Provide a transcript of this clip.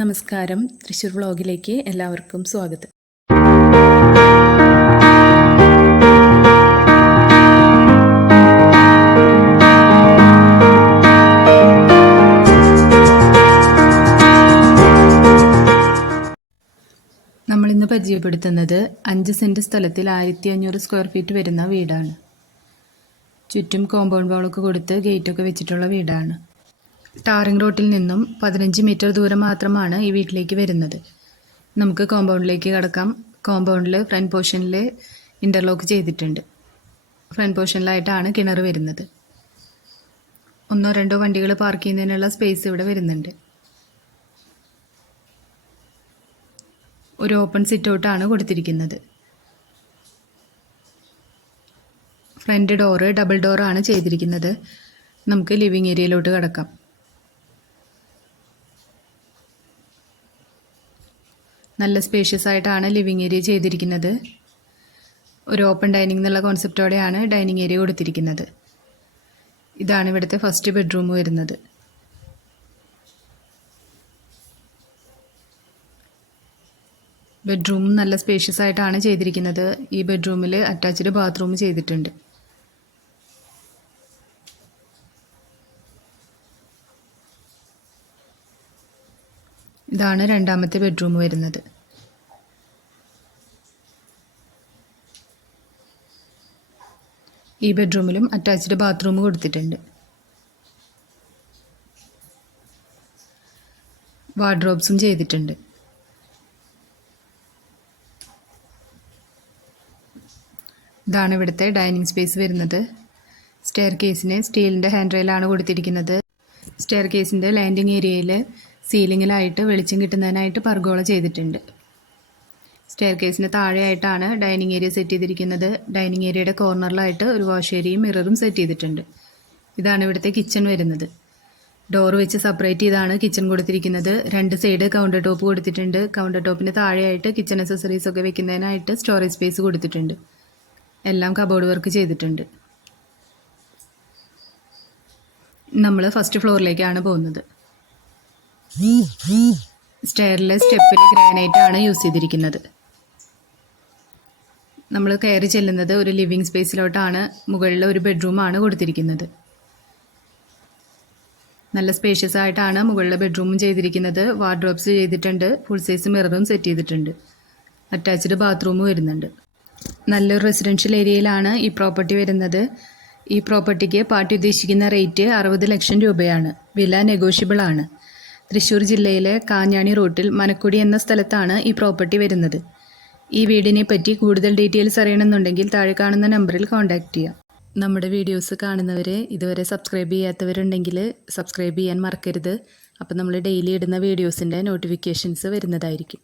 നമസ്കാരം. തൃശ്ശൂർ വ്ളോഗിലേക്ക് എല്ലാവർക്കും സ്വാഗതം. നമ്മളിന്ന് പരിചയപ്പെടുത്തുന്നത് അഞ്ച് സെന്റ് സ്ഥലത്തിൽ ആയിരത്തി അഞ്ഞൂറ് സ്ക്വയർ ഫീറ്റ് വരുന്ന വീടാണ്. ചുറ്റും കോമ്പൗണ്ട് വാളൊക്കെ കൊടുത്ത് ഗേറ്റൊക്കെ വെച്ചിട്ടുള്ള വീടാണ്. ടാറിംഗ് റോട്ടിൽ നിന്നും പതിനഞ്ച് മീറ്റർ ദൂരം മാത്രമാണ് ഈ വീട്ടിലേക്ക് വരുന്നത്. നമുക്ക് കോമ്പൗണ്ടിലേക്ക് കടക്കാം. കോമ്പൗണ്ടിൽ ഫ്രണ്ട് പോർഷനിൽ ഇന്റർലോക്ക് ചെയ്തിട്ടുണ്ട്. ഫ്രണ്ട് പോർഷനിലായിട്ടാണ് കിണർ വരുന്നത്. ഒന്നോ രണ്ടോ വണ്ടികൾ പാർക്ക് ചെയ്യുന്നതിനുള്ള സ്പേസ് ഇവിടെ വരുന്നുണ്ട്. ഒരു ഓപ്പൺ സിറ്റ് ഔട്ടാണ് കൊടുത്തിരിക്കുന്നത്. ഫ്രണ്ട് ഡോറ് ഡബിൾ ഡോറാണ് ചെയ്തിരിക്കുന്നത്. നമുക്ക് ലിവിങ് ഏരിയയിലോട്ട് കിടക്കാം. നല്ല സ്പേഷ്യസ് ആയിട്ടാണ് ലിവിങ് ഏരിയ ചെയ്തിരിക്കുന്നത്. ഒരു ഓപ്പൺ ഡൈനിങ് എന്നുള്ള കോൺസെപ്റ്റോടെയാണ് ഡൈനിങ് ഏരിയ കൊടുത്തിരിക്കുന്നത്. ഇതാണ് ഇവിടുത്തെ ഫസ്റ്റ് ബെഡ്റൂം വരുന്നത്. ബെഡ്റൂം നല്ല സ്പേഷ്യസ് ആയിട്ടാണ് ചെയ്തിരിക്കുന്നത്. ഈ ബെഡ്റൂമിൽ അറ്റാച്ച്ഡ് ബാത്റൂം ചെയ്തിട്ടുണ്ട്. ഇതാണ് രണ്ടാമത്തെ ബെഡ്റൂം വരുന്നത്. ഈ ബെഡ്റൂമിലും അറ്റാച്ച്ഡ് ബാത്റൂം കൊടുത്തിട്ടുണ്ട്. വാർഡ്രോബ്സും ചെയ്തിട്ടുണ്ട്. ഇതാണ് ഇവിടുത്തെ ഡൈനിങ് സ്പേസ് വരുന്നത്. സ്റ്റെയർ കേസിന് സ്റ്റീലിന്റെ ഹാൻഡ് റെയിലാണ് കൊടുത്തിരിക്കുന്നത്. സ്റ്റെയർ കേസിന്റെ ലാൻഡിങ് ഏരിയയിൽ സീലിങ്ങിലായിട്ട് വെളിച്ചം കിട്ടുന്നതിനായിട്ട് പർഗോള ചെയ്തിട്ടുണ്ട്. സ്റ്റെയർ കേസിന് താഴെയായിട്ടാണ് ഡൈനിങ് ഏരിയ സെറ്റ് ചെയ്തിരിക്കുന്നത്. ഡൈനിങ് ഏരിയയുടെ കോർണറിലായിട്ട് ഒരു വാഷ് ഏരിയയും മിററും സെറ്റ് ചെയ്തിട്ടുണ്ട്. ഇതാണ് ഇവിടുത്തെ കിച്ചൺ വരുന്നത്. ഡോർ വെച്ച് സെപ്പറേറ്റ് ചെയ്താണ് കിച്ചൺ കൊടുത്തിരിക്കുന്നത്. രണ്ട് സൈഡ് കൗണ്ടർ ടോപ്പ് കൊടുത്തിട്ടുണ്ട്. കൗണ്ടർ ടോപ്പിന് താഴെയായിട്ട് കിച്ചൺ അക്സസറീസ് ഒക്കെ വെക്കുന്നതിനായിട്ട് സ്റ്റോറേജ് സ്പേസ് കൊടുത്തിട്ടുണ്ട്. എല്ലാം കബോർഡ് വർക്ക് ചെയ്തിട്ടുണ്ട്. നമ്മൾ ഫസ്റ്റ് ഫ്ലോറിലേക്കാണ് പോകുന്നത്. സ്റ്റെയറിലെ സ്റ്റെപ്പിൽ ഗ്രാനൈറ്റ് ആണ് യൂസ് ചെയ്തിരിക്കുന്നത്. നമ്മൾ കയറി ചെല്ലുന്നത് ഒരു ലിവിങ് സ്പേസിലോട്ടാണ് മുകളിൽ ഒരു ബെഡ്റൂമാണ് കൊടുത്തിരിക്കുന്നത്. നല്ല സ്പേഷ്യസ് ആയിട്ടാണ് മുകളിലെ ബെഡ്റൂമും ചെയ്തിരിക്കുന്നത്. വാർഡ്രോബ്സ് ചെയ്തിട്ടുണ്ട് ഫുൾ സൈസ് മിററും സെറ്റ് ചെയ്തിട്ടുണ്ട്. അറ്റാച്ച്ഡ് ബാത്റൂമും വരുന്നുണ്ട്. നല്ലൊരു റെസിഡൻഷ്യൽ ഏരിയയിലാണ് ഈ പ്രോപ്പർട്ടി വരുന്നത്. ഈ പ്രോപ്പർട്ടിക്ക് പാർട്ടി ഉദ്ദേശിക്കുന്ന റേറ്റ് അറുപത് ലക്ഷം രൂപയാണ്. വില നെഗോഷ്യബിൾ ആണ്. തൃശ്ശൂർ ജില്ലയിലെ കാഞ്ഞാണി റൂട്ടിൽ മനക്കുടി എന്ന സ്ഥലത്താണ് ഈ പ്രോപ്പർട്ടി വരുന്നത്. ഈ വീടിനെ പറ്റി കൂടുതൽ ഡീറ്റെയിൽസ് അറിയണമെന്നുണ്ടെങ്കിൽ താഴെ കാണുന്ന നമ്പറിൽ കോൺടാക്റ്റ് ചെയ്യാം. നമ്മുടെ വീഡിയോസ് കാണുന്നവരെ ഇതുവരെ സബ്സ്ക്രൈബ് ചെയ്യാത്തവരുണ്ടെങ്കിൽ സബ്സ്ക്രൈബ് ചെയ്യാൻ മറക്കരുത്. അപ്പോൾ നമ്മൾ ഡെയിലി ഇടുന്ന വീഡിയോസിന്റെ നോട്ടിഫിക്കേഷൻസ് വരുന്നതായിരിക്കും.